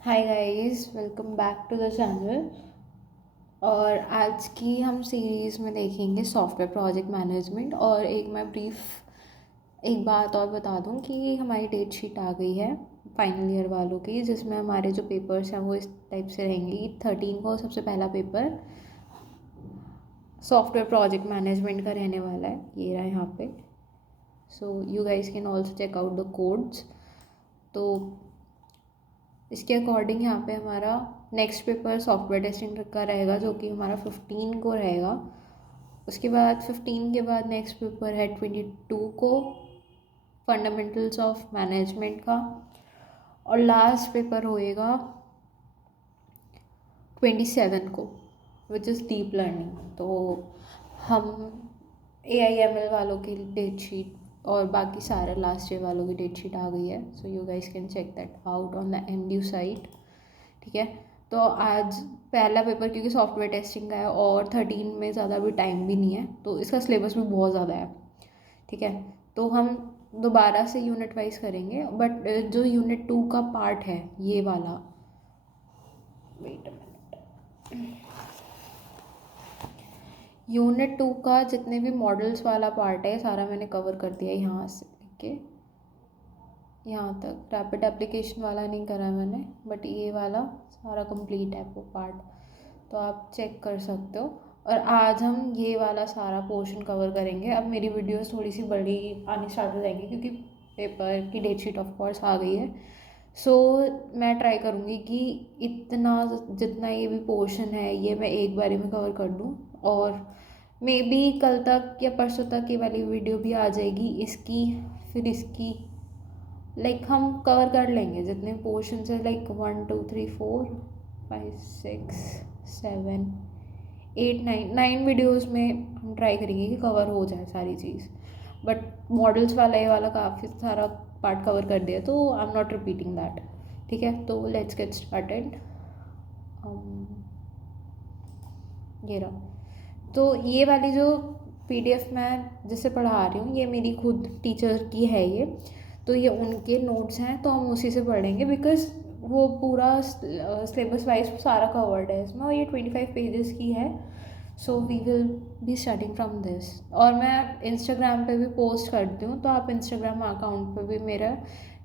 Hi guys, welcome back to the channel. और आज की हम सीरीज़ में देखेंगे सॉफ्टवेयर प्रोजेक्ट मैनेजमेंट। और एक बात और बता दूं कि हमारी डेट शीट आ गई है फाइनल ईयर वालों की, जिसमें हमारे जो पेपर्स हैं वो इस टाइप से रहेंगे। 13 को सबसे पहला पेपर सॉफ्टवेयर प्रोजेक्ट मैनेजमेंट का रहने वाला है, ये रहा यहाँ पे। So you guys can also check out the codes. तो इसके अकॉर्डिंग यहाँ पे हमारा नेक्स्ट पेपर सॉफ्टवेयर टेस्टिंग का रहेगा, जो कि हमारा 15 को रहेगा। उसके बाद 15 के बाद नेक्स्ट पेपर है 22 को, फंडामेंटल्स ऑफ मैनेजमेंट का। और लास्ट पेपर होएगा 27 को, विच इज़ डीप लर्निंग। तो हम AIML वालों की डेट शीट और बाकी सारे लास्ट ईयर वालों की डेट शीट आ गई है। So you guys can check that out on the MDU site. ठीक है। तो आज पहला पेपर क्योंकि सॉफ्टवेयर टेस्टिंग का है और 13 में ज़्यादा भी टाइम भी नहीं है, तो इसका सिलेबस भी बहुत ज़्यादा है। ठीक है। तो हम दोबारा से यूनिट वाइज करेंगे, बट जो यूनिट 2 का पार्ट है ये वाला, वेट अ मिनट, यूनिट 2 का जितने भी मॉडल्स वाला पार्ट है सारा मैंने कवर कर दिया है, यहाँ से लेके यहाँ तक। रैपिड एप्लीकेशन वाला नहीं करा मैंने, बट ये वाला सारा कंप्लीट है वो पार्ट, तो आप चेक कर सकते हो। और आज हम ये वाला सारा पोर्शन कवर करेंगे। अब मेरी वीडियोस थोड़ी सी बड़ी आनी स्टार्ट हो जाएंगी क्योंकि पेपर की डेट शीट ऑफ कोर्स आ गई है। सो मैं ट्राई करूँगी कि इतना जितना ये भी पोर्शन है ये मैं एक बारी में कवर कर दूँ। और मे बी कल तक या परसों तक ये वाली वीडियो भी आ जाएगी इसकी। फिर इसकी हम कवर कर लेंगे जितने पोर्शन है, 1 2 3 4 5 6 7 8 9 वीडियोस में हम ट्राई करेंगे कि कवर हो जाए सारी चीज़। बट मॉडल्स वाला ये वाला काफ़ी सारा पार्ट कवर कर दिया, तो I am not repeating that. ठीक है, तो लेट्स गेट स्टार्टेड। ये रहा। तो ये वाली जो PDF मैं जिससे पढ़ा रही हूँ ये मेरी खुद टीचर की है ये, तो ये उनके नोट्स हैं, तो हम उसी से पढ़ेंगे बिकॉज वो पूरा सिलेबस वाइज सारा कवर्ड है इसमें, और ये 25 पेजेस की है। So we will be starting from this. और मैं इंस्टाग्राम पे भी पोस्ट करती हूँ, तो आप इंस्टाग्राम अकाउंट पे भी मेरा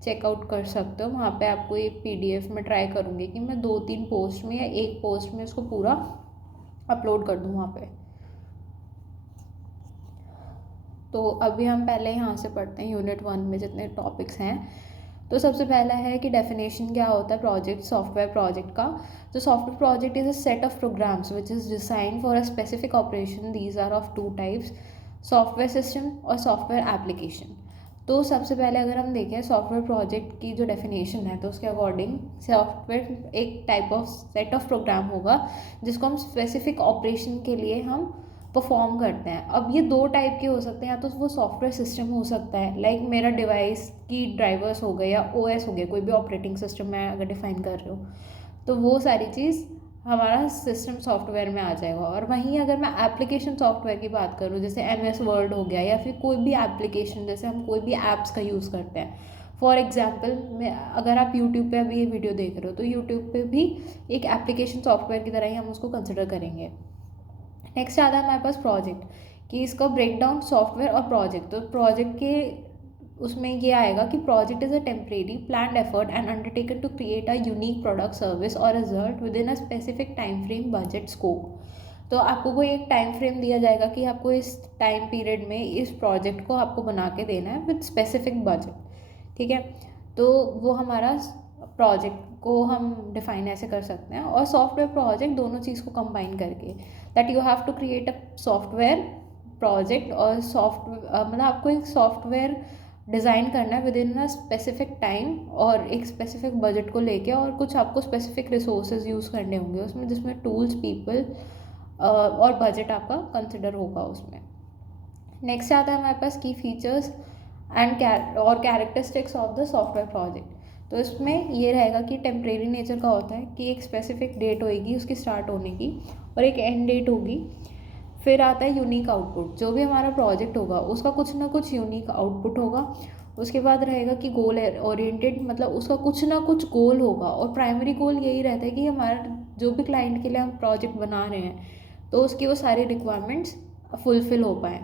चेकआउट कर सकते हो। वहाँ पे आपको ये PDF में ट्राई करूँगी कि मैं 2-3 पोस्ट में या एक पोस्ट में इसको पूरा अपलोड कर दूँ वहाँ पे। तो अभी हम पहले यहाँ से पढ़ते हैं यूनिट 1 में जितने टॉपिक्स हैं। तो सबसे पहला है कि डेफिनेशन क्या होता है प्रोजेक्ट, सॉफ्टवेयर प्रोजेक्ट का। तो software project is a set of programs which is design for a specific operation. These are of 2 types, software system और सॉफ्टवेयर एप्लीकेशन। तो सबसे पहले अगर हम देखें सॉफ्टवेयर प्रोजेक्ट की जो डेफिनेशन है, तो उसके अकॉर्डिंग सॉफ्टवेयर एक type of set of program होगा जिसको हम स्पेसिफिक ऑपरेशन के लिए हम परफॉर्म करते हैं। अब ये 2 टाइप के हो सकते हैं, या तो वो सॉफ्टवेयर सिस्टम हो सकता है, मेरा डिवाइस की ड्राइवर्स हो गए या OS हो गया, कोई भी ऑपरेटिंग सिस्टम मैं अगर डिफाइन कर रही हूँ, तो वो सारी चीज़ हमारा सिस्टम सॉफ्टवेयर में आ जाएगा। और वहीं अगर मैं एप्लीकेशन सॉफ्टवेयर की बात करूँ, जैसे MS वर्ड हो गया या फिर कोई भी एप्लीकेशन, जैसे हम कोई भी ऐप्स का यूज़ करते हैं। फॉर एग्जाम्पल मैं, अगर आप यूट्यूब पे अभी ये वीडियो देख रहे हो, तो यूट्यूब पे भी एक एप्लीकेशन सॉफ्टवेयर की तरह ही हम उसको कंसिडर करेंगे। नेक्स्ट आता है हमारे पास प्रोजेक्ट, कि इसका ब्रेक डाउन सॉफ्टवेयर और प्रोजेक्ट। तो प्रोजेक्ट के उसमें ये आएगा कि project is a temporary planned effort and undertaken to create a unique product, service और result within a specific time frame, budget, scope. तो आपको कोई एक टाइम फ्रेम दिया जाएगा कि आपको इस टाइम पीरियड में इस प्रोजेक्ट को आपको बना के देना है विद स्पेसिफिक बजट। ठीक है, तो वो हमारा प्रोजेक्ट को हम डिफाइन ऐसे कर सकते हैं। और सॉफ्टवेयर प्रोजेक्ट दोनों चीज़ को कंबाइन करके, that you have to create a software project, और सॉफ्टवेयर मतलब आपको एक सॉफ्टवेयर डिज़ाइन करना है within a specific time और एक स्पेसिफिक बजट को लेके, और कुछ आपको स्पेसिफिक रिसोर्सेज यूज़ करने होंगे उसमें, जिसमें टूल्स, पीपल और बजट आपका कंसिडर होगा उसमें। नेक्स्ट आता है हमारे पास की फीचर्स एंड और characteristics of the software project. तो इसमें ये रहेगा कि टेम्परेरी नेचर का होता है कि एक स्पेसिफिक डेट होएगी उसकी स्टार्ट होने की और एक एंड डेट होगी। फिर आता है यूनिक आउटपुट, जो भी हमारा प्रोजेक्ट होगा उसका कुछ ना कुछ यूनिक आउटपुट होगा। उसके बाद रहेगा कि गोल ओरिएंटेड, मतलब उसका कुछ ना कुछ गोल होगा, और प्राइमरी गोल यही रहता है कि हमारा जो भी क्लाइंट के लिए हम प्रोजेक्ट बना रहे हैं तो उसकी वो सारी रिक्वायरमेंट्स फुलफ़िल हो पाएँ।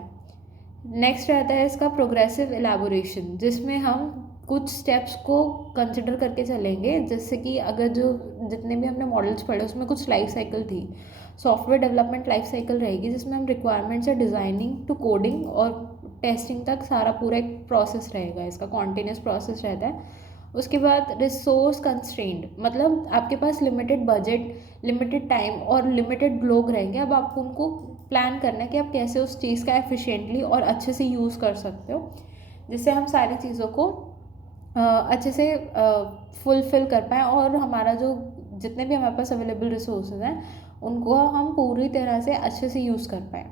नेक्स्ट रहता है इसका प्रोग्रेसिव एलाबोरेशन, जिसमें हम कुछ स्टेप्स को कंसिडर करके चलेंगे। जैसे कि अगर जो जितने भी हमने मॉडल्स पढ़े उसमें कुछ लाइफ साइकिल थी, सॉफ्टवेयर डेवलपमेंट लाइफ साइकिल रहेगी, जिसमें हम रिक्वायरमेंट्स से डिज़ाइनिंग टू कोडिंग और टेस्टिंग तक सारा पूरा एक प्रोसेस रहेगा, इसका कॉन्टीन्यूस प्रोसेस रहता है। उसके बाद रिसोर्स कंस्ट्रेंड, मतलब आपके पास लिमिटेड बजट, लिमिटेड टाइम और लिमिटेड लोग रहेंगे। अब आपको उनको प्लान करना है कि आप कैसे उस चीज़ का एफिशिएंटली और अच्छे से यूज़ कर सकते हो, जिससे हम सारी चीज़ों को अच्छे से फुलफ़िल कर पाएँ, और हमारा जो जितने भी हमारे पास अवेलेबल रिसोर्सेज हैं उनको हम पूरी तरह से अच्छे से यूज़ कर पाएँ।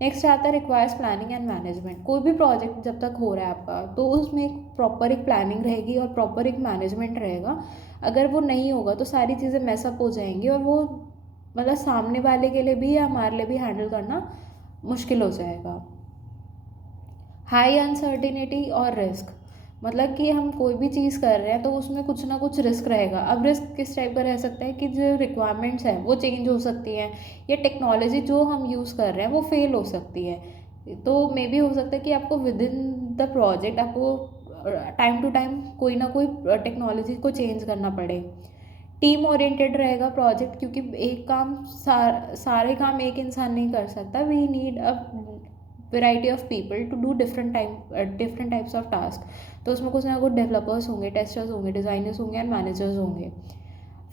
नेक्स्ट आता है रिक्वायर्स प्लानिंग एंड मैनेजमेंट। कोई भी प्रोजेक्ट जब तक हो रहा है आपका, तो उसमें एक प्रॉपर एक प्लानिंग रहेगी और प्रॉपर एक मैनेजमेंट रहेगा। अगर वो नहीं होगा तो सारी चीज़ें मैसअप हो जाएंगी, और वो मतलब सामने वाले के लिए भी या हमारे लिए भी हैंडल करना मुश्किल हो जाएगा। हाई अनसर्टिनिटी और रिस्क, मतलब कि हम कोई भी चीज़ कर रहे हैं तो उसमें कुछ ना कुछ रिस्क रहेगा। अब रिस्क किस टाइप का रह सकता है कि जो रिक्वायरमेंट्स हैं वो चेंज हो सकती हैं, या टेक्नोलॉजी जो हम यूज़ कर रहे हैं वो फेल हो सकती है। तो मे बी हो सकता है कि आपको विद इन द प्रोजेक्ट आपको टाइम टू टाइम कोई ना कोई टेक्नोलॉजी को चेंज करना पड़े। टीम ओरिएंटेड रहेगा प्रोजेक्ट, क्योंकि एक काम सारे काम एक इंसान नहीं कर सकता। We need a variety of people to do different types of task. तो उसमें कुछ ना कुछ डेवलपर्स होंगे, टेस्टर्स होंगे, डिज़ाइनर्स होंगे एंड मैनेजर्स होंगे।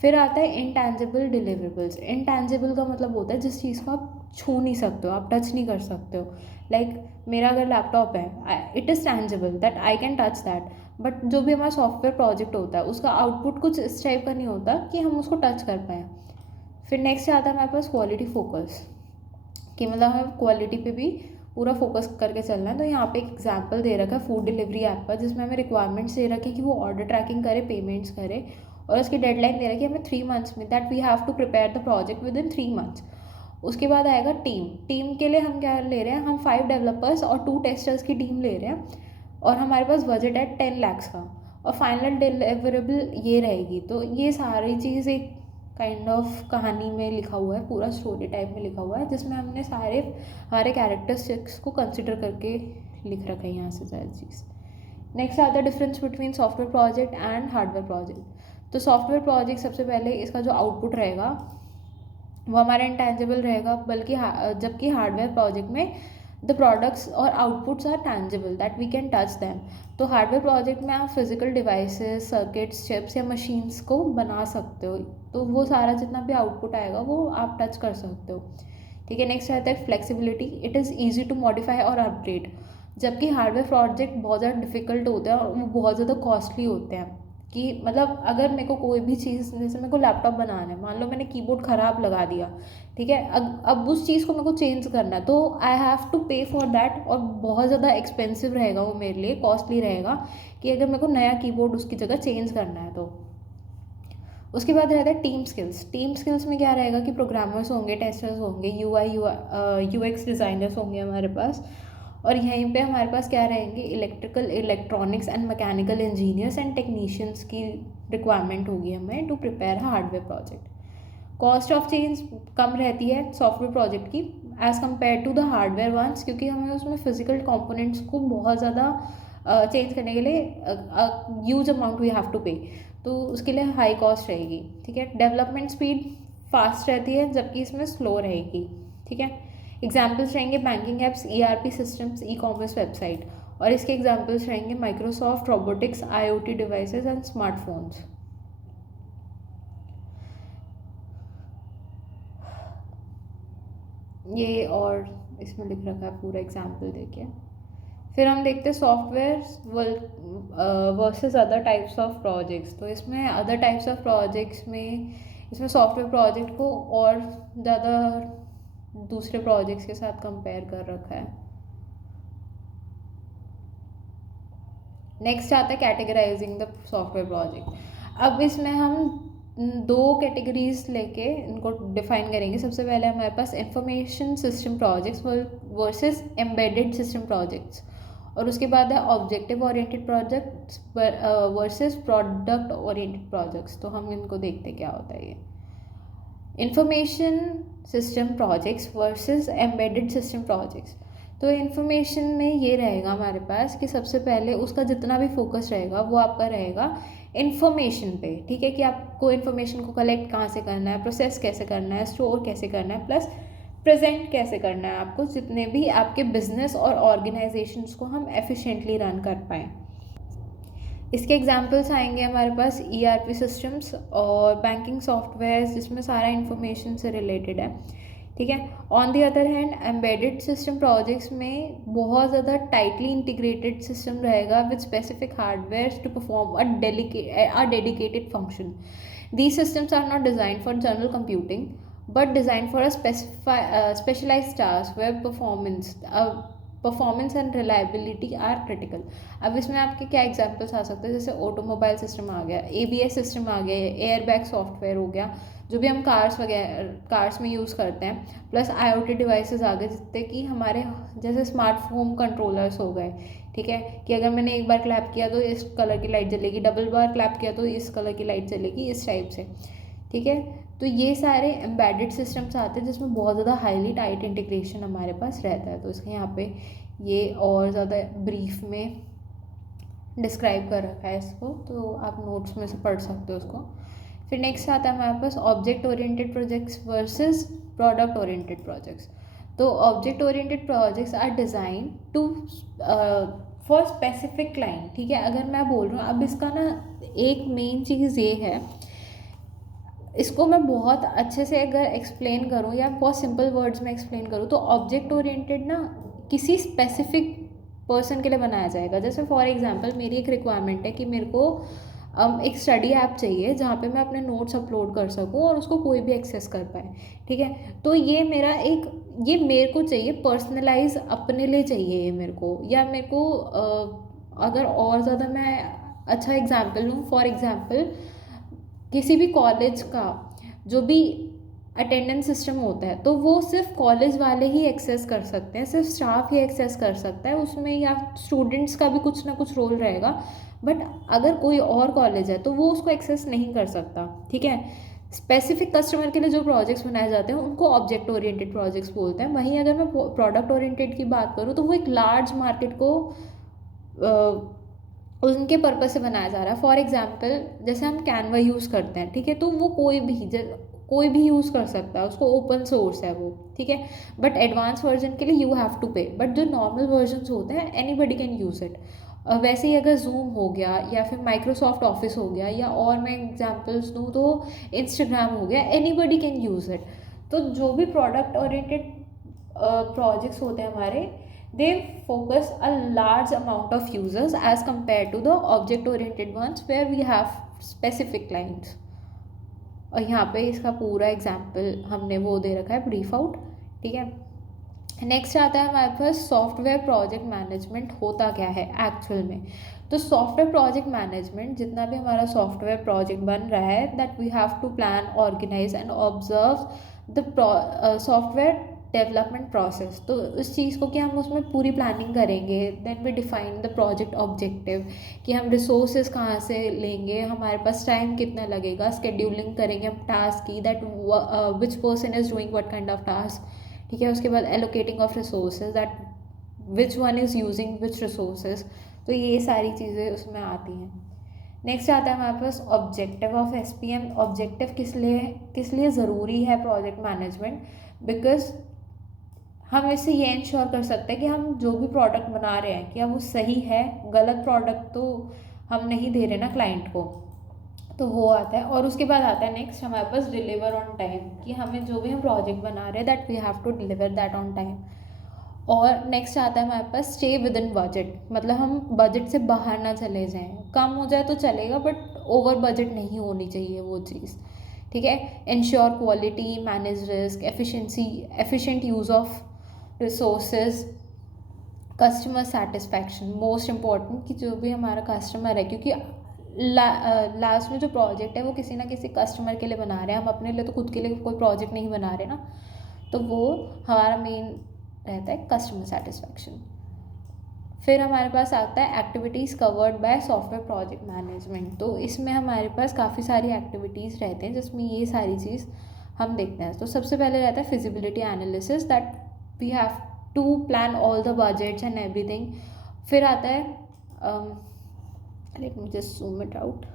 फिर आता है इंटैंजिबल डिलीवरेबल्स। इंटैंजिबल का मतलब होता है जिस चीज़ को आप छू नहीं सकते हो, आप टच नहीं कर सकते हो। लाइक मेरा अगर लैपटॉप है, it is tangible that I can touch that, but जो भी हमारा सॉफ्टवेयर प्रोजेक्ट होता है उसका आउटपुट कुछ इस टाइप का नहीं होता कि हम उसको टच कर पाएँ। फिर नेक्स्ट आता है हमारे पास क्वालिटी फोकस, कि मतलब हमें क्वालिटी पे भी पूरा फोकस करके चलना है। तो यहाँ पे एक एग्जांपल दे रखा है फूड डिलीवरी ऐप का, जिसमें हमें रिक्वायरमेंट्स दे रखे कि वो ऑर्डर ट्रैकिंग करे, पेमेंट्स करे, और उसकी डेडलाइन दे रखी है हमें 3 मंथ्स में, that we have to prepare the project within 3 months. उसके बाद आएगा टीम। टीम के लिए हम क्या ले रहे हैं, हम 5 डेवलपर्स और 2 टेस्टर्स की टीम ले रहे हैं, और हमारे पास बजट है 10 lakhs का, और फाइनल डिलीवरेबल ये रहेगी। तो ये सारी चीज़ एक काइंड ऑफ कहानी में लिखा हुआ है, पूरा स्टोरी टाइप में लिखा हुआ है, जिसमें हमने सारे कैरेक्टरिस्टिक्स को कंसिडर करके लिख रखा है यहाँ से सारी चीज़। नेक्स्ट आता है difference between software project and hardware project. तो सॉफ्टवेयर प्रोजेक्ट सबसे पहले इसका जो आउटपुट रहेगा वो हमारा इंटैंजिबल रहेगा, बल्कि जबकि हार्डवेयर प्रोजेक्ट में द प्रोडक्ट्स और outputs are tangible that we can touch them. तो हार्डवेयर प्रोजेक्ट में आप फिजिकल डिवाइसेस, सर्किट्स, चिप्स या मशीन्स को बना सकते हो, तो वो सारा जितना भी आउटपुट आएगा वो आप टच कर सकते हो। ठीक है। नेक्स्ट आता है flexibility. It is easy to modify और अपग्रेड। जबकि हार्डवेयर प्रोजेक्ट बहुत ज़्यादा डिफिकल्ट होते हैं और वो बहुत ज़्यादा कॉस्टली होते हैं, कि मतलब अगर मेरे को कोई भी चीज़, जैसे मेरे को लैपटॉप बनाना है, मान लो मैंने कीबोर्ड ख़राब लगा दिया, ठीक है, अब उस चीज़ को मेरे को चेंज करना है, तो आई हैव टू पे फॉर दैट, और बहुत ज़्यादा एक्सपेंसिव रहेगा वो मेरे लिए, कॉस्टली रहेगा, कि अगर मेरे को नया कीबोर्ड उसकी जगह चेंज करना है तो। उसके बाद रहता है टीम स्किल्स। टीम स्किल्स में क्या रहेगा कि प्रोग्रामर्स होंगे, टेस्टर्स होंगे, यूएक्स डिज़ाइनर्स होंगे हमारे पास, और यहीं पे हमारे पास क्या रहेंगे, electrical, electronics and mechanical engineers and technicians की रिक्वायरमेंट होगी हमें to prepare hardware project. Cost of change कम रहती है सॉफ्टवेयर प्रोजेक्ट की as compare to the hardware ones, क्योंकि हमें उसमें फिजिकल कंपोनेंट्स को बहुत ज़्यादा चेंज करने के लिए huge amount we have to pay, तो उसके लिए हाई कॉस्ट रहेगी। ठीक है। डेवलपमेंट स्पीड फास्ट रहती है, जबकि इसमें स्लो रहेगी। ठीक है। एग्जाम्पल्स रहेंगे banking apps, ERP systems, e commerce website, और इसके एग्जाम्पल्स रहेंगे Microsoft, robotics, IoT devices and smartphones. ये और इसमें लिख रखा है पूरा एग्जाम्पल देखिए। फिर हम देखते हैं software versus other types of projects. तो इसमें अदर टाइप्स ऑफ प्रोजेक्ट्स में इसमें सॉफ्टवेयर प्रोजेक्ट को और ज़्यादा दूसरे प्रोजेक्ट्स के साथ कंपेयर कर रखा है। नेक्स्ट आता है कैटेगराइजिंग द सॉफ्टवेयर प्रोजेक्ट। अब इसमें हम 2 कैटेगरीज लेके इनको डिफाइन करेंगे। सबसे पहले हमारे पास information system projects versus embedded system projects, और उसके बाद है objective oriented projects versus product oriented projects. तो हम इनको देखते क्या होता है ये। Information system projects versus embedded system projects. तो इंफॉर्मेशन में ये रहेगा हमारे पास कि सबसे पहले उसका जितना भी फोकस रहेगा वो आपका रहेगा इन्फॉर्मेशन पे, ठीक है, कि आपको इन्फॉर्मेशन को कलेक्ट कहाँ से करना है, प्रोसेस कैसे करना है, स्टोर कैसे करना है, प्लस प्रेजेंट कैसे करना है आपको, जितने भी आपके बिजनेस और ऑर्गेनाइजेशंस को हम एफिशिएंटली रन कर पाएँ। इसके एग्जांपल्स आएंगे हमारे पास ERP सिस्टम्स और बैंकिंग सॉफ्टवेयर जिसमें सारा इन्फॉर्मेशन से रिलेटेड है, ठीक है। On the other hand embedded system projects में बहुत ज़्यादा टाइटली इंटीग्रेटेड सिस्टम रहेगा with specific hardware to perform a dedicated function. These systems are not designed for general computing but designed for a specialized task where performance and reliability are critical. अब इसमें आपके क्या examples आ सकते हैं, जैसे automobile system आ गया, ABS system आ गया, airbag software हो गया, जो भी हम कार्स में यूज़ करते हैं, प्लस IoT डिवाइसेस आ गए जितने कि हमारे जैसे स्मार्ट होम कंट्रोलर्स हो गए, ठीक है, कि अगर मैंने एक बार क्लैप किया तो इस कलर की लाइट जलेगी, डबल बार क्लैप किया तो इस कलर की लाइट जलेगी, इस टाइप से, ठीक है। तो ये सारे एम्बेडेड सिस्टम्स आते हैं जिसमें बहुत ज़्यादा हाईली टाइट इंटीग्रेशन हमारे पास रहता है। तो इसके यहाँ पे ये और ज़्यादा ब्रीफ में डिस्क्राइब कर रखा है इसको, तो आप नोट्स में से पढ़ सकते हो उसको। फिर नेक्स्ट आता है हमारे पास object oriented projects versus product oriented projects. तो object oriented projects are design to for specific client, ठीक है। अगर मैं बोल रहा हूँ, अब इसका ना एक मेन चीज़ ये है, इसको मैं बहुत अच्छे से अगर एक्सप्लेन करूँ या बहुत सिंपल वर्ड्स में एक्सप्लेन करूँ तो ऑब्जेक्ट ओरिएंटेड ना किसी स्पेसिफिक पर्सन के लिए बनाया जाएगा। जैसे फॉर एग्जांपल मेरी एक रिक्वायरमेंट है कि मेरे को एक स्टडी ऐप चाहिए जहाँ पे मैं अपने नोट्स अपलोड कर सकूँ और उसको कोई भी एक्सेस कर पाए, ठीक है। तो ये मेरे को चाहिए, पर्सनलाइज अपने लिए चाहिए ये मेरे को, या मेरे को अगर और ज़्यादा मैं अच्छा एग्जाम्पल लूँ, फॉर एग्जाम्पल किसी भी कॉलेज का जो भी अटेंडेंस सिस्टम होता है तो वो सिर्फ कॉलेज वाले ही एक्सेस कर सकते हैं, सिर्फ स्टाफ ही एक्सेस कर सकता है उसमें, या स्टूडेंट्स का भी कुछ ना कुछ रोल रहेगा, बट अगर कोई और कॉलेज है तो वो उसको एक्सेस नहीं कर सकता, ठीक है। स्पेसिफिक कस्टमर के लिए जो प्रोजेक्ट्स बनाए जाते हैं उनको ऑब्जेक्ट ओरिएंटेड प्रोजेक्ट्स बोलते हैं। वहीं अगर मैं प्रोडक्ट ओरिएंटेड की बात करूँ तो वो एक लार्ज मार्केट को उनके पर्पज से बनाया जा रहा है। फॉर एग्जाम्पल जैसे हम कैनवा यूज़ करते हैं, ठीक है, तो वो कोई भी यूज़ कर सकता है, उसको ओपन सोर्स है वो, ठीक है, बट एडवांस वर्जन के लिए यू हैव टू पे, बट जो नॉर्मल वर्जन होते हैं एनीबडी कैन यूज़ इट। वैसे ही अगर जूम हो गया या फिर माइक्रोसॉफ्ट ऑफिस हो गया, या और मैं एग्जाम्पल्स दूँ तो इंस्टाग्राम हो गया, एनीबडी कैन यूज़ इट। तो जो भी प्रोडक्ट ओरिएंटेड प्रोजेक्ट्स होते हैं हमारे, they focus a large amount of users as compared to the object oriented ones where we have specific clients। और यहाँ पे इसका पूरा एग्जाम्पल हमने वो दे रखा है ब्रीफ आउट, ठीक है। नेक्स्ट आता है हमारे पास सॉफ्टवेयर प्रोजेक्ट मैनेजमेंट होता क्या है एक्चुअल में। तो सॉफ्टवेयर प्रोजेक्ट मैनेजमेंट, जितना भी हमारा सॉफ्टवेयर प्रोजेक्ट बन रहा है, that we have to plan, organise and observe the software development process. तो उस चीज़ को कि हम उसमें पूरी प्लानिंग करेंगे, then we define the project objective, कि हम रिसोर्सेज कहाँ से लेंगे, हमारे पास टाइम कितना लगेगा, स्केड्यूलिंग करेंगे हम टास्क की, that which person is doing what kind of task, ठीक है। उसके बाद allocating of resources, that which one is using which resources. तो ये सारी चीज़ें उसमें आती हैं। नेक्स्ट आता है हमारे पास ऑब्जेक्टिव ऑफ SPM। ऑब्जेक्टिव किस लिए ज़रूरी है प्रोजेक्ट मैनेजमेंट, बिकॉज हम इससे ये इंश्योर कर सकते हैं कि हम जो भी प्रोडक्ट बना रहे हैं क्या वो सही है, गलत प्रोडक्ट तो हम नहीं दे रहे ना क्लाइंट को, तो वो आता है। और उसके बाद आता है नेक्स्ट हमारे पास डिलीवर ऑन टाइम, कि हमें जो भी हम प्रोजेक्ट बना रहे हैं that we have to deliver that on time. और नेक्स्ट आता है हमारे पास स्टे विद इन बजट, मतलब हम बजट से बाहर ना चले जाएं, कम हो जाए तो चलेगा बट ओवर बजट नहीं होनी चाहिए वो चीज़, ठीक है। Ensure quality, manage risk, efficient use of resources, customer satisfaction, most important, कि जो भी हमारा कस्टमर है, क्योंकि लास्ट में जो प्रोजेक्ट है वो किसी ना किसी कस्टमर के लिए बना रहे हैं, हम अपने लिए तो खुद के लिए कोई प्रोजेक्ट नहीं बना रहे ना, तो वो हमारा मेन रहता है कस्टमर सेटिस्फैक्शन। फिर हमारे पास आता है activities covered by software project management. तो इसमें हमारे पास काफ़ी सारी एक्टिविटीज़ रहते हैं जिसमें ये सारी चीज़ हम देखते हैं। तो सबसे पहले रहता है feasibility analysis, that we have to plan all the budgets and everything. फिर आता है let me just zoom it out.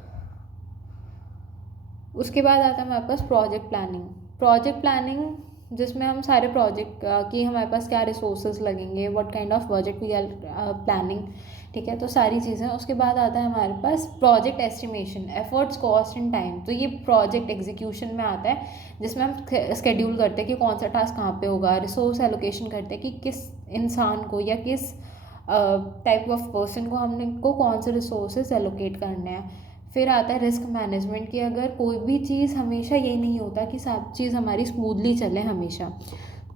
उसके बाद आता है हमारे पास प्रोजेक्ट प्लानिंग। प्रोजेक्ट प्लानिंग जिसमें हम सारे प्रोजेक्ट की हमारे पास क्या रिसोर्सेज लगेंगे, what kind of budget we are planning, ठीक है, तो सारी चीज़ें। उसके बाद आता है हमारे पास project estimation, efforts, cost and time. तो ये प्रोजेक्ट एग्जीक्यूशन में आता है जिसमें हम स्केड्यूल करते हैं कि कौन सा टास्क कहाँ पे होगा, रिसोर्स एलोकेशन करते हैं कि किस इंसान को या किस टाइप ऑफ पर्सन को हमने को कौन से रिसोर्सेज एलोकेट करने हैं। फिर आता है रिस्क मैनेजमेंट की अगर कोई भी चीज़ हमेशा ये नहीं होता कि सब चीज़ हमारी स्मूथली चले हमेशा,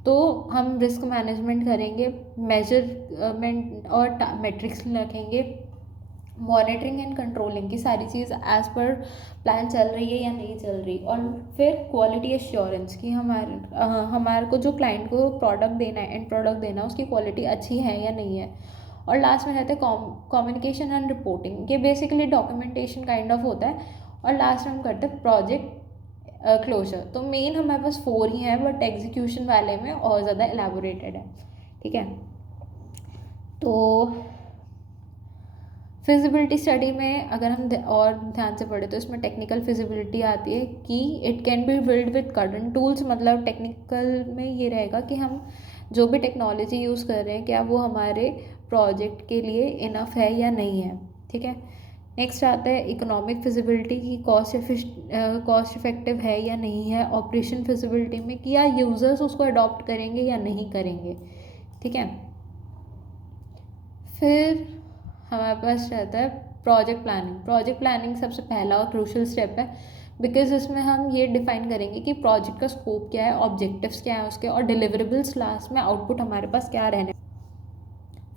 तो हम रिस्क मैनेजमेंट करेंगे, मेजरमेंट और मेट्रिक्स रखेंगे, मॉनिटरिंग एंड कंट्रोलिंग की सारी चीज़ एज पर प्लान चल रही है या नहीं चल रही। और फिर क्वालिटी एश्योरेंस की हमारे को जो क्लाइंट को प्रोडक्ट देना है, एंड प्रोडक्ट देना है, उसकी क्वालिटी अच्छी है या नहीं है। और लास्ट में रहता है कम्युनिकेशन एंड रिपोर्टिंग, ये बेसिकली डॉक्यूमेंटेशन काइंड ऑफ होता है। और लास्ट में हम करते हैं प्रोजेक्ट क्लोजर। तो मेन हमारे पास 4 ही हैं, बट एग्जीक्यूशन वाले में और ज़्यादा एलैबोरेटेड है, ठीक है। तो फिजिबिलिटी स्टडी में अगर हम और ध्यान से पढ़े तो इसमें टेक्निकल फिजिबिलिटी आती है कि it can be build with current tools. मतलब टेक्निकल में ये रहेगा कि हम जो भी टेक्नोलॉजी यूज़ कर रहे हैं क्या वो हमारे प्रोजेक्ट के लिए इनफ है या नहीं है, ठीक है। नेक्स्ट आता है इकोनॉमिक फिजिबिलिटी की कॉस्ट इफेक्टिव है या नहीं है। ऑपरेशन फिजिबिलिटी में कि या यूज़र्स उसको अडॉप्ट करेंगे या नहीं करेंगे, ठीक है। फिर हमारे पास रहता है प्रोजेक्ट प्लानिंग। प्रोजेक्ट प्लानिंग सबसे पहला और क्रूशियल स्टेप है, बिकॉज इसमें हम ये डिफाइन करेंगे कि प्रोजेक्ट का स्कोप क्या है, ऑब्जेक्टिव्स क्या है उसके, और डिलीवरेबल्स लास्ट में आउटपुट हमारे पास क्या रहने।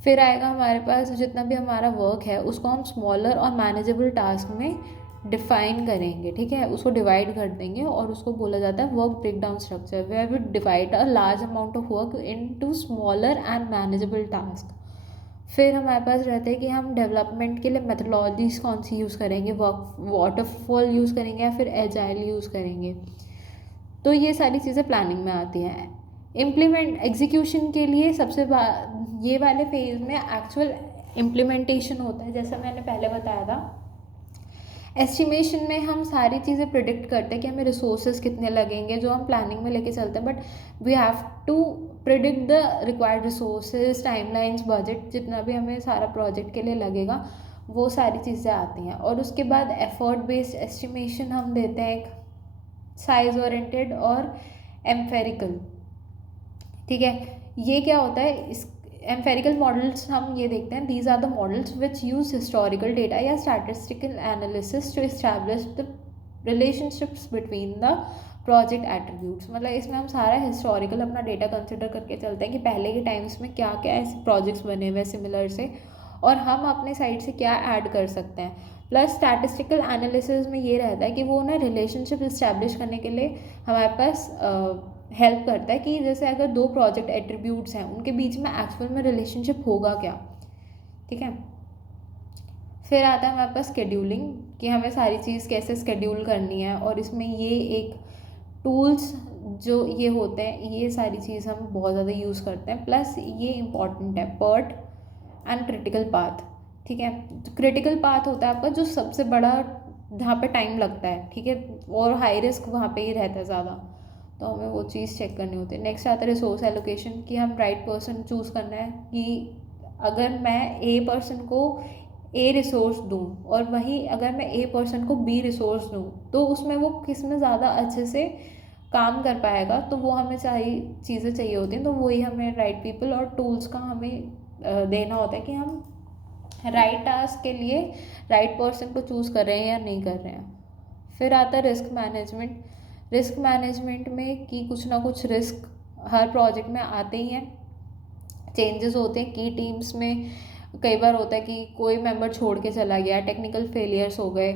फिर आएगा हमारे पास जितना भी हमारा वर्क है उसको हम स्मॉलर और मैनेजेबल टास्क में डिफाइन करेंगे, ठीक है, उसको डिवाइड कर देंगे और उसको बोला जाता है work break down structure, where we divide a large amount of work into smaller and manageable task. फिर हमारे पास रहते हैं कि हम डेवलपमेंट के लिए मेथडोलॉजीज कौन सी यूज़ करेंगे, वाटरफॉल यूज़ करेंगे या फिर एजाइल यूज़ करेंगे। तो ये सारी चीज़ें प्लानिंग में आती हैं। इम्प्लीमेंट एग्जीक्यूशन के लिए ये वाले फेज में एक्चुअल इम्प्लीमेंटेशन होता है, जैसा मैंने पहले बताया था। एस्टिमेशन में हम सारी चीज़ें प्रिडिक्ट करते हैं कि हमें रिसोर्सेज कितने लगेंगे जो हम प्लानिंग में लेके चलते हैं, but we have to predict the required resources, timelines, budget, जितना भी हमें सारा प्रोजेक्ट के लिए लगेगा वो सारी चीज़ें आती हैं। और उसके बाद एफर्ट बेस्ड एस्टिमेशन हम देते हैं, एक साइज ओरिएंटेड और एम्फेरिकल, ठीक है। ये क्या होता है, इस एम्फेरिकल मॉडल्स हम ये देखते हैं, these are the models which use historical data या statistical analysis to establish the relationships between the project attributes. मतलब इसमें हम सारा हिस्टोरिकल अपना डेटा कंसिडर करके चलते हैं कि पहले के टाइम्स में क्या क्या ऐसे प्रोजेक्ट्स बने हुए सिमिलर से, और हम अपने साइड से क्या ऐड कर सकते हैं। प्लस स्टैटिस्टिकल एनालिसिस में ये रहता है कि वो ना रिलेशनशिप इस्टेब्लिश करने के लिए हमारे पास हेल्प करता है कि जैसे अगर 2 प्रोजेक्ट एट्रीब्यूट्स हैं उनके बीच में एक्चुअल में रिलेशनशिप होगा क्या, ठीक है। फिर आता है हमारे पास स्केड्यूलिंग, कि हमें सारी चीज़ कैसे स्केड्यूल करनी है, और इसमें ये एक टूल्स जो ये होते हैं ये सारी चीज़ हम बहुत ज़्यादा यूज़ करते हैं। प्लस ये इम्पॉर्टेंट है पर्ट एंड क्रिटिकल पाथ, ठीक है। क्रिटिकल पाथ होता है आपका जो सबसे बड़ा, जहाँ पे टाइम लगता है, ठीक है, और हाई रिस्क वहाँ पे ही रहता है ज़्यादा, तो हमें वो चीज़ चेक करनी होती है। नेक्स्ट आता है रिसोर्स एलोकेशन, कि हम राइट पर्सन चूज़ करना है कि अगर मैं ए पर्सन को ए रिसोर्स दूँ और वहीं अगर मैं ए पर्सन को बी रिसोर्स दूँ तो उसमें वो किस में ज़्यादा अच्छे से काम कर पाएगा, तो वो हमें चीज़ें चाहिए होती हैं। तो वही हमें राइट पीपल और टूल्स का हमें देना होता है कि हम राइट टास्क के लिए राइट पर्सन को चूज़ कर रहे हैं या नहीं कर रहे हैं। फिर आता है रिस्क मैनेजमेंट। रिस्क मैनेजमेंट में कि कुछ ना कुछ रिस्क हर प्रोजेक्ट में आते ही हैं, चेंजेस होते हैं की टीम्स में। कई बार होता है कि कोई मेंबर छोड़ के चला गया, टेक्निकल फेलियर्स हो गए,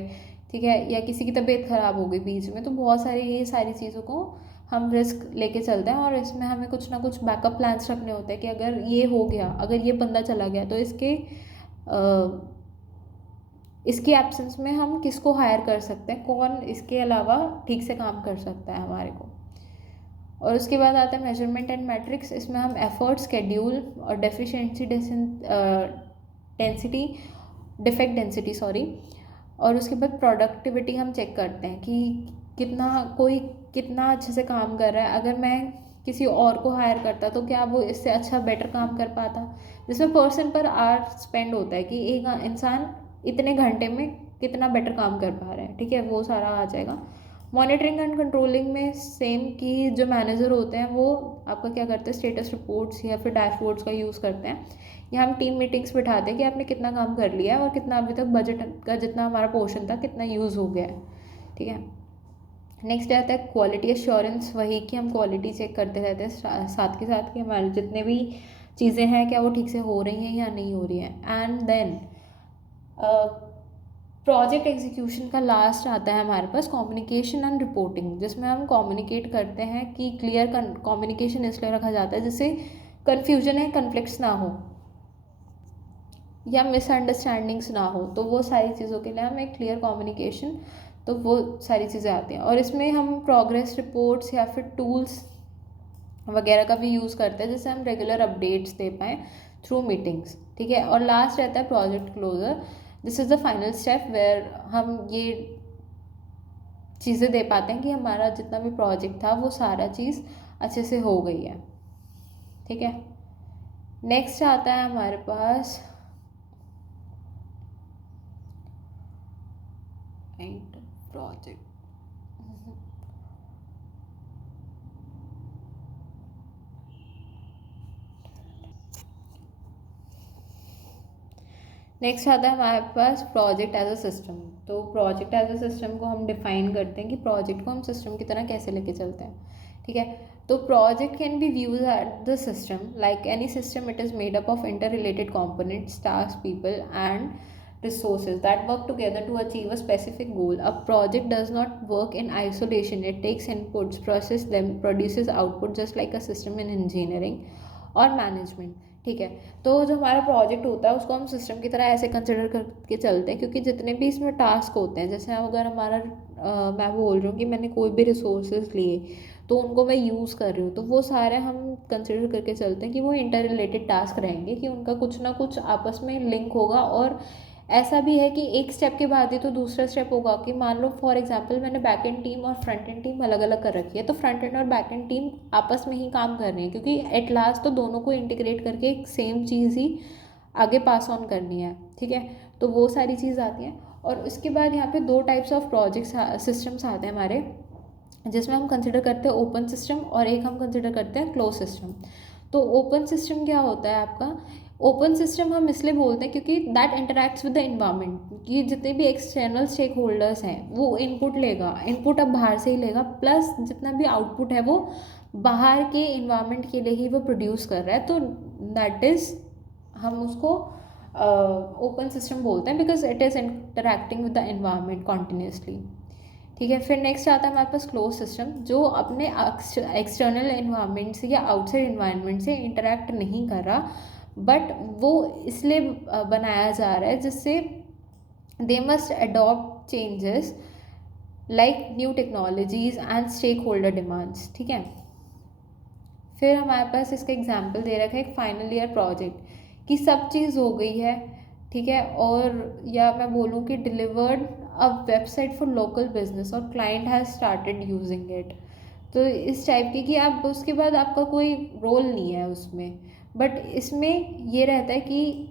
ठीक है, या किसी की तबीयत ख़राब हो गई बीच में, तो बहुत सारी ये सारी चीज़ों को हम रिस्क लेके चलते हैं और इसमें हमें कुछ ना कुछ बैकअप प्लान्स रखने होते हैं कि अगर ये हो गया, अगर ये बंदा चला गया तो इसकी एब्सेंस में हम किसको हायर कर सकते हैं, कौन इसके अलावा ठीक से काम कर सकता है हमारे को। और उसके बाद आता है मेजरमेंट एंड मैट्रिक्स। इसमें हम एफर्ट, स्केड्यूल और deficiency density defect density sorry, और उसके बाद प्रोडक्टिविटी हम चेक करते हैं कि कोई कितना अच्छे से काम कर रहा है। अगर मैं किसी और को हायर करता तो क्या वो इससे अच्छा बेटर काम कर पाता, जिसमें पर्सन पर आवर स्पेंड होता है कि एक इंसान इतने घंटे में कितना बेटर काम कर पा रहा है, ठीक है, वो सारा आ जाएगा। मॉनिटरिंग एंड कंट्रोलिंग में सेम कि जो मैनेजर होते हैं वो आपका क्या करते हैं, स्टेटस रिपोर्ट्स या फिर डैशबोर्ड्स का यूज़ करते हैं। यहाँ हम टीम मीटिंग्स बिठाते हैं कि आपने कितना काम कर लिया है और कितना अभी तक बजट का जितना हमारा पोर्शन था कितना यूज़ हो गया है, ठीक है। नेक्स्ट आता है क्वालिटी एश्योरेंस, वही कि हम क्वालिटी चेक करते रहते हैं साथ के साथ कि हमारे जितने भी चीज़ें हैं क्या वो ठीक से हो रही हैं या नहीं हो रही हैं। एंड देन प्रोजेक्ट एग्जीक्यूशन का लास्ट आता है हमारे पास कम्युनिकेशन एंड रिपोर्टिंग, जिसमें हम कम्युनिकेट करते हैं कि क्लियर कम्युनिकेशन इसलिए रखा जाता है जिससे कन्फ्यूजन है कन्फ्लिक्ट्स ना हो या मिसअंडरस्टैंडिंग्स ना हो। तो वो सारी चीज़ों के लिए हम एक क्लियर कम्युनिकेशन, तो वो सारी चीज़ें आती हैं। और इसमें हम प्रोग्रेस रिपोर्ट्स या फिर टूल्स वगैरह का भी यूज़ करते हैं जिससे हम रेगुलर अपडेट्स दे पाएँ थ्रू मीटिंग्स, ठीक है। और लास्ट रहता है project closure. This is the final step where हम ये चीज़ें दे पाते हैं कि हमारा जितना भी प्रोजेक्ट था वो सारा चीज़ अच्छे से हो गई है, ठीक है। नेक्स्ट आता है हमारे पास प्रोजेक्ट। नेक्स्ट आता है हमारे पास प्रोजेक्ट एज अ सिस्टम। तो प्रोजेक्ट एज अ सिस्टम को हम डिफाइन करते हैं कि प्रोजेक्ट को हम सिस्टम की तरह कैसे लेके चलते हैं, ठीक है। तो project can be views at the system like any system, it is made up of inter related components, task, people and resources that work together to achieve a specific goal. A project does not work in isolation. It takes inputs, processes them, produces output just like a system in engineering और management, ठीक है। तो जो हमारा project होता है उसको हम सिस्टम की तरह ऐसे कंसिडर करके चलते हैं क्योंकि जितने भी इसमें टास्क होते हैं, जैसे अगर हमारा मैं बोल रही हूँ कि मैंने कोई भी रिसोर्सेज लिए तो उनको मैं यूज़ कर रही हूँ, तो वो सारे हम कंसिडर करके चलते हैं कि वो इंटर रिलेटेड टास्क रहेंगे, कि उनका कुछ ना कुछ आपस में लिंक होगा। और ऐसा भी है कि एक स्टेप के बाद ही तो दूसरा स्टेप होगा कि मान लो फॉर एग्जांपल मैंने बैक एंड टीम और फ्रंट एंड टीम अलग अलग कर रखी है, तो फ्रंट एंड और बैक एंड टीम आपस में ही काम कर रही है क्योंकि एट लास्ट तो दोनों को इंटीग्रेट करके एक सेम चीज़ ही आगे पास ऑन करनी है, ठीक है। तो वो सारी चीज़ आती हैं। और उसके बाद यहाँ पे दो टाइप्स ऑफ प्रोजेक्ट्स सिस्टम्स आते हैं हमारे, जिसमें हम कंसिडर करते हैं ओपन सिस्टम और एक हम कंसिडर करते हैं क्लोज सिस्टम। तो ओपन सिस्टम क्या होता है आपका, ओपन सिस्टम हम इसलिए बोलते हैं क्योंकि that interacts with the environment, कि जितने भी एक्सटर्नल स्टेक होल्डर्स हैं वो इनपुट लेगा, इनपुट अब बाहर से ही लेगा, प्लस जितना भी आउटपुट है वो बाहर के इन्वायरमेंट के लिए ही वो प्रोड्यूस कर रहा है। तो दैट इज़ हम उसको ओपन सिस्टम बोलते हैं because it is interacting with the environment continuously, ठीक है। फिर नेक्स्ट आता है हमारे पास क्लोज सिस्टम, जो अपने एक्सटर्नल इन्वायरमेंट से या आउटसाइड इन्वायरमेंट से इंटरैक्ट नहीं कर रहा, बट वो इसलिए बनाया जा रहा है जिससे they must adopt changes like new technologies and stakeholder demands, ठीक है। फिर हमारे पास इसका एग्जाम्पल दे रखा है एक फाइनल ईयर प्रोजेक्ट कि सब चीज़ हो गई है, ठीक है, और या मैं बोलूँ कि delivered a website for local business और client has started using it. तो इस टाइप की कि आप उसके बाद आपका कोई रोल नहीं है उसमें, बट इसमें ये रहता है कि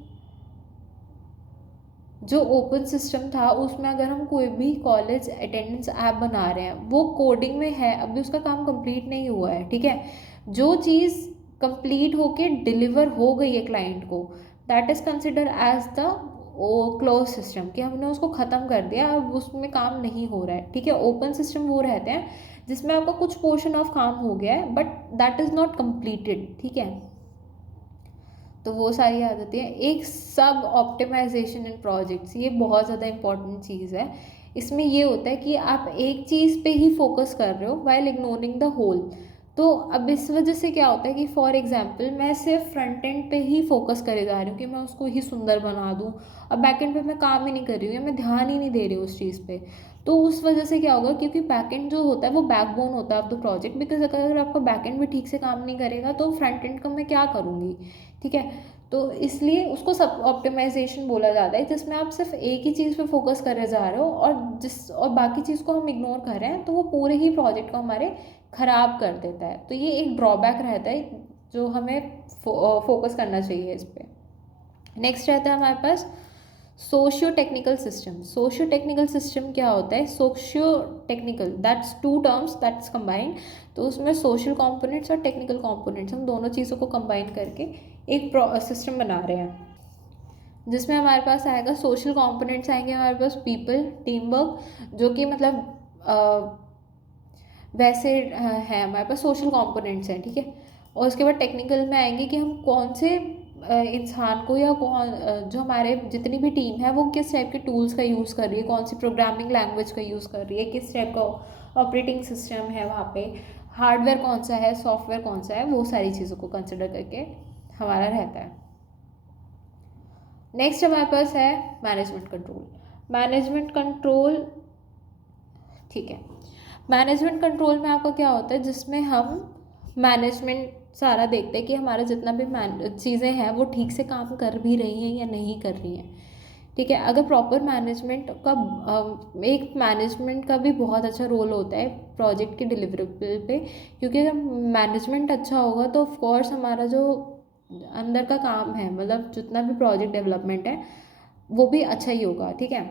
जो ओपन सिस्टम था उसमें अगर हम कोई भी कॉलेज अटेंडेंस ऐप बना रहे हैं, वो कोडिंग में है, अभी उसका काम कंप्लीट नहीं हुआ है, ठीक है। जो चीज़ कंप्लीट होके डिलीवर हो गई है क्लाइंट को, that is consider as the close system, कि हमने उसको ख़त्म कर दिया, अब उसमें काम नहीं हो रहा है, ठीक है। ओपन सिस्टम वो रहते हैं जिसमें आपका कुछ पोर्शन ऑफ काम हो गया है but that is not completed, ठीक है। तो वो सारी आदतें हैं। एक सब ऑप्टिमाइजेशन इन प्रोजेक्ट्स, ये बहुत ज़्यादा इंपॉर्टेंट चीज़ है। इसमें ये होता है कि आप एक चीज़ पे ही फोकस कर रहे हो वाइल इग्नोरिंग द होल। तो अब इस वजह से क्या होता है कि फॉर एग्जांपल मैं सिर्फ फ्रंट एंड पे ही फोकस करे जा रही हूँ कि मैं उसको ही सुंदर बना दूँ, और बैक एंड पे मैं काम ही नहीं कर रही हूँ या मैं ध्यान ही नहीं दे रही हूँ उस चीज़ पे। तो उस वजह से क्या होगा, क्योंकि बैक एंड जो होता है वो बैकबोन होता है ऑफ द प्रोजेक्ट, बिकॉज अगर आपका बैक एंड भी ठीक से काम नहीं करेगा तो फ्रंट एंड का मैं क्या करूँगी, ठीक है। तो इसलिए उसको सब ऑप्टिमाइजेशन बोला जाता है, जिसमें आप सिर्फ एक ही चीज़ पे फोकस करे जा रहे हो और बाकी चीज़ को हम इग्नोर कर रहे हैं, तो वो पूरे ही प्रोजेक्ट को हमारे ख़राब कर देता है। तो ये एक ड्रॉबैक रहता है जो हमें फोकस करना चाहिए इस पर। नेक्स्ट रहता है हमारे पास socio technical system. Socio technical system क्या होता है, socio technical that's two terms that's combined. तो उसमें सोशल कंपोनेंट्स और टेक्निकल कंपोनेंट्स, हम दोनों चीज़ों को कंबाइन करके एक सिस्टम बना रहे हैं, जिसमें हमारे पास आएगा सोशल कंपोनेंट्स आएंगे हमारे पास पीपल, टीम वर्क, जो कि मतलब वैसे है हमारे पास सोशल कंपोनेंट्स हैं, ठीक है। और उसके बाद टेक्निकल में आएंगे कि हम कौन से इंसान को या कौन जो हमारे जितनी भी टीम है वो किस टाइप के टूल्स का यूज़ कर रही है, कौन सी प्रोग्रामिंग लैंग्वेज का यूज़ कर रही है, किस टाइप का ऑपरेटिंग सिस्टम है वहाँ पे, हार्डवेयर कौन सा है, सॉफ्टवेयर कौन सा है, वो सारी चीज़ों को कंसिडर करके हमारा रहता है। नेक्स्ट हमारे पास है मैनेजमेंट कंट्रोल। मैनेजमेंट कंट्रोल, ठीक है। मैनेजमेंट कंट्रोल में आपका क्या होता है, जिसमें हम मैनेजमेंट सारा देखते हैं कि हमारा जितना भी चीज़ें हैं वो ठीक से काम कर भी रही हैं या नहीं कर रही हैं, ठीक है। अगर प्रॉपर मैनेजमेंट का एक मैनेजमेंट का भी बहुत अच्छा रोल होता है प्रोजेक्ट के डिलीवरेबल पे, क्योंकि अगर मैनेजमेंट अच्छा होगा तो ऑफ कोर्स हमारा जो अंदर का काम है, मतलब जितना भी प्रोजेक्ट डेवलपमेंट है वो भी अच्छा ही होगा, ठीक है।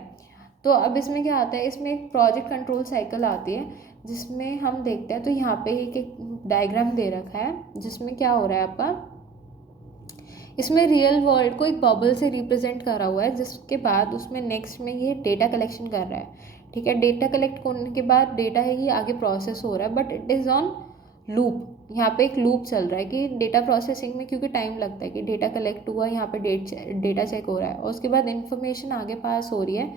तो अब इसमें क्या आता है, इसमें एक प्रोजेक्ट कंट्रोल साइकिल आती है, जिसमें हम देखते हैं। तो यहाँ पे एक डायग्राम दे रखा है जिसमें क्या हो रहा है आपका, इसमें रियल वर्ल्ड को एक बबल से रिप्रेजेंट करा हुआ है, जिसके बाद उसमें नेक्स्ट में ये डेटा कलेक्शन कर रहा है, ठीक है। डेटा कलेक्ट करने के बाद डेटा है ये आगे प्रोसेस हो रहा है, but it is on loop. यहाँ पे एक लूप चल रहा है कि डेटा प्रोसेसिंग में क्योंकि टाइम लगता है कि डेटा कलेक्ट हुआ, यहाँ पे डेटा चेक हो रहा है और उसके बाद इन्फॉर्मेशन आगे पास हो रही है,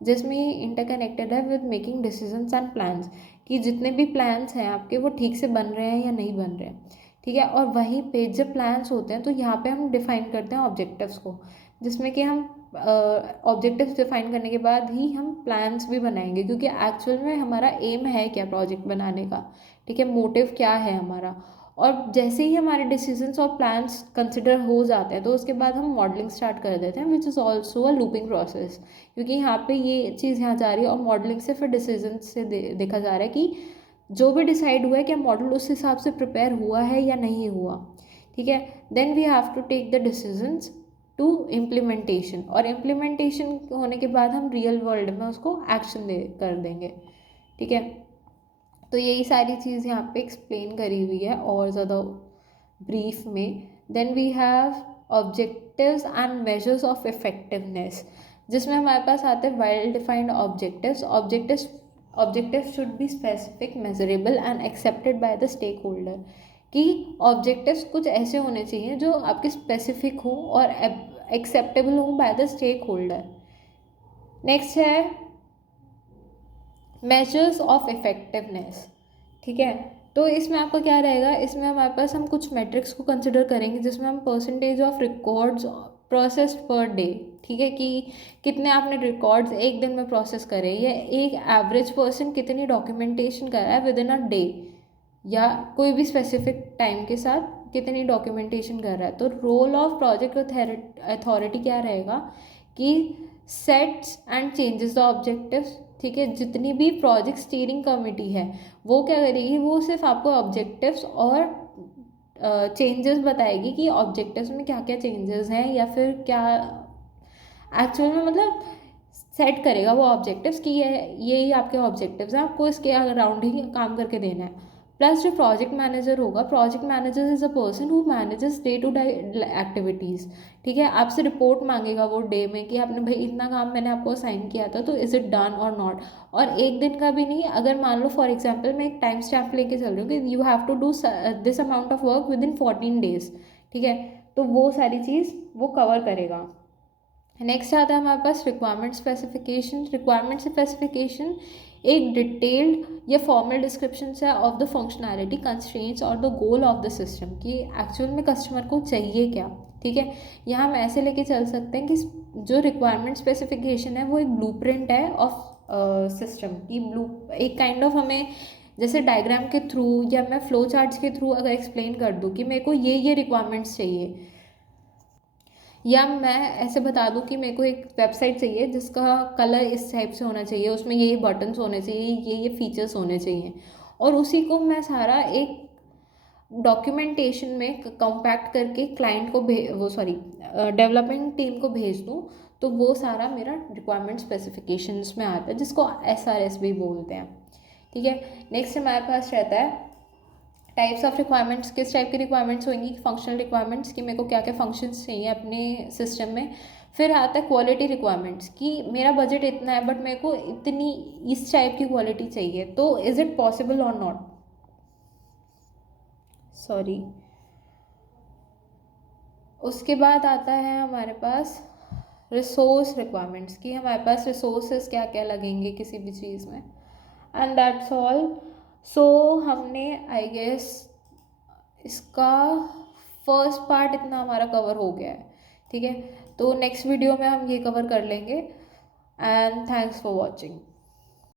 जिसमें ये इंटरकनेक्टेड है with making decisions and plans, कि जितने भी प्लान्स हैं आपके वो ठीक से बन रहे हैं या नहीं बन रहे हैं, ठीक है। और वहीं पे जब प्लान्स होते हैं तो यहाँ पे हम डिफ़ाइन करते हैं ऑब्जेक्टिव्स को, जिसमें कि हम ऑब्जेक्टिव्स डिफ़ाइन करने के बाद ही हम प्लान्स भी बनाएंगे, क्योंकि एक्चुअल में हमारा एम है क्या प्रोजेक्ट बनाने का, ठीक है, मोटिव क्या है हमारा। और जैसे ही हमारे डिसीजंस और प्लान्स कंसिडर हो जाते हैं तो उसके बाद हम मॉडलिंग स्टार्ट कर देते हैं, which is also a looping process, क्योंकि यहाँ पे ये चीज़ यहाँ जा रही है और मॉडलिंग से फिर डिसीजन से देखा जा रहा है कि जो भी डिसाइड हुआ है क्या मॉडल उस हिसाब से प्रिपेयर हुआ है या नहीं हुआ, ठीक है। Then we have to take the decisions to implementation, और इम्प्लीमेंटेशन होने के बाद हम रियल वर्ल्ड में उसको एक्शन कर देंगे, ठीक है। तो यही सारी चीज़ यहाँ पे एक्सप्लेन करी हुई है और ज़्यादा ब्रीफ में। Then we have objectives and measures of effectiveness, जिसमें हमारे पास आते हैं well defined objectives. Objective should be specific, measurable and accepted by the stakeholder, कि ऑब्जेक्टिव्स कुछ ऐसे होने चाहिए जो आपके स्पेसिफिक हो और एक्सेप्टेबल हो by the stakeholder. Next है मेजर्स ऑफ इफेक्टिवनेस, ठीक है। तो इसमें आपका क्या रहेगा, इसमें हमारे पास हम कुछ मैट्रिक्स को कंसिडर करेंगे, जिसमें हम percentage of records processed per day, ठीक है, कि कितने आपने रिकॉर्ड्स एक दिन में प्रोसेस करे, या एक एवरेज पर्सन कितनी डॉक्यूमेंटेशन कर रहा है विद इन अ डे, या कोई भी स्पेसिफिक टाइम के साथ कितनी डॉक्यूमेंटेशन कर रहा है। तो रोल ऑफ प्रोजेक्ट अथॉरिटी क्या रहेगा कि sets and changes the objectives, ठीक है। जितनी भी प्रोजेक्ट स्टीयरिंग कमेटी है वो क्या करेगी, वो सिर्फ आपको ऑब्जेक्टिव्स और चेंजेस बताएगी कि ऑब्जेक्टिव्स में क्या क्या चेंजेस हैं, या फिर क्या एक्चुअल में मतलब सेट करेगा वो ऑब्जेक्टिव्स कि ये आपके ऑब्जेक्टिव्स हैं, आपको इसके अराउंड ही काम करके देना है। प्लस जो प्रोजेक्ट मैनेजर होगा, project manager is a person who manages day to day activities, ठीक है। आपसे रिपोर्ट मांगेगा वो डे में कि आपने भाई इतना काम मैंने आपको असाइन किया था, तो इज़ इट डन और नॉट। और एक दिन का भी नहीं, अगर मान लो फॉर एग्जाम्पल मैं एक टाइम स्टैम्प लेके चल रही हूँ कि you have to do this amount of work within 14 days, ठीक है, तो वो सारी चीज़ वो कवर करेगा। नेक्स्ट आता है हमारे पास रिक्वायरमेंट स्पेसिफिकेशन। रिक्वायरमेंट स्पेसिफिकेशन एक डिटेल्ड या फॉर्मल डिस्क्रिप्शन है ऑफ द फंक्शनैलिटी, कंस्ट्रेंट्स और the goal of the system, कि एक्चुअल में कस्टमर को चाहिए क्या। ठीक है, यहाँ हम ऐसे लेके चल सकते हैं कि जो रिक्वायरमेंट स्पेसिफिकेशन है वो एक ब्लूप्रिंट है ऑफ सिस्टम की। एक काइंड ऑफ हमें जैसे डायग्राम के थ्रू या मैं फ्लो चार्ट्स के थ्रू अगर एक्सप्लेन कर दूँ कि मेरे को ये रिक्वायरमेंट्स चाहिए, या मैं ऐसे बता दूं कि मेरे को एक वेबसाइट चाहिए जिसका कलर इस टाइप से होना चाहिए, उसमें ये बटन्स होने चाहिए, ये फीचर्स होने चाहिए, और उसी को मैं सारा एक डॉक्यूमेंटेशन में कॉम्पैक्ट करके क्लाइंट को डेवलपमेंट टीम को भेज दूँ, तो वो सारा मेरा रिक्वायरमेंट स्पेसिफिकेशंस में आता है, जिसको SRS भी बोलते हैं। ठीक है, नेक्स्ट हमारे पास रहता है टाइप्स ऑफ रिक्वायरमेंट्स। किस टाइप की रिक्वायरमेंट्स होंगी? फंक्शनल रिक्वायरमेंट्स, कि मेरे को क्या क्या फंक्शंस चाहिए अपने सिस्टम में। फिर आता है क्वालिटी रिक्वायरमेंट्स, कि मेरा बजट इतना है बट मेरे को इतनी इस टाइप की क्वालिटी चाहिए, तो इज़ इट पॉसिबल और नॉट, सॉरी। उसके बाद आता है हमारे पास रिसोर्स रिक्वायरमेंट्स, कि हमारे पास रिसोर्सेज क्या क्या लगेंगे किसी भी चीज़ में, एंड दैट्स ऑल। सो हमने आई गेस इसका फर्स्ट पार्ट इतना हमारा कवर हो गया है। ठीक है, तो नेक्स्ट वीडियो में हम ये कवर कर लेंगे, एंड थैंक्स फॉर वॉचिंग।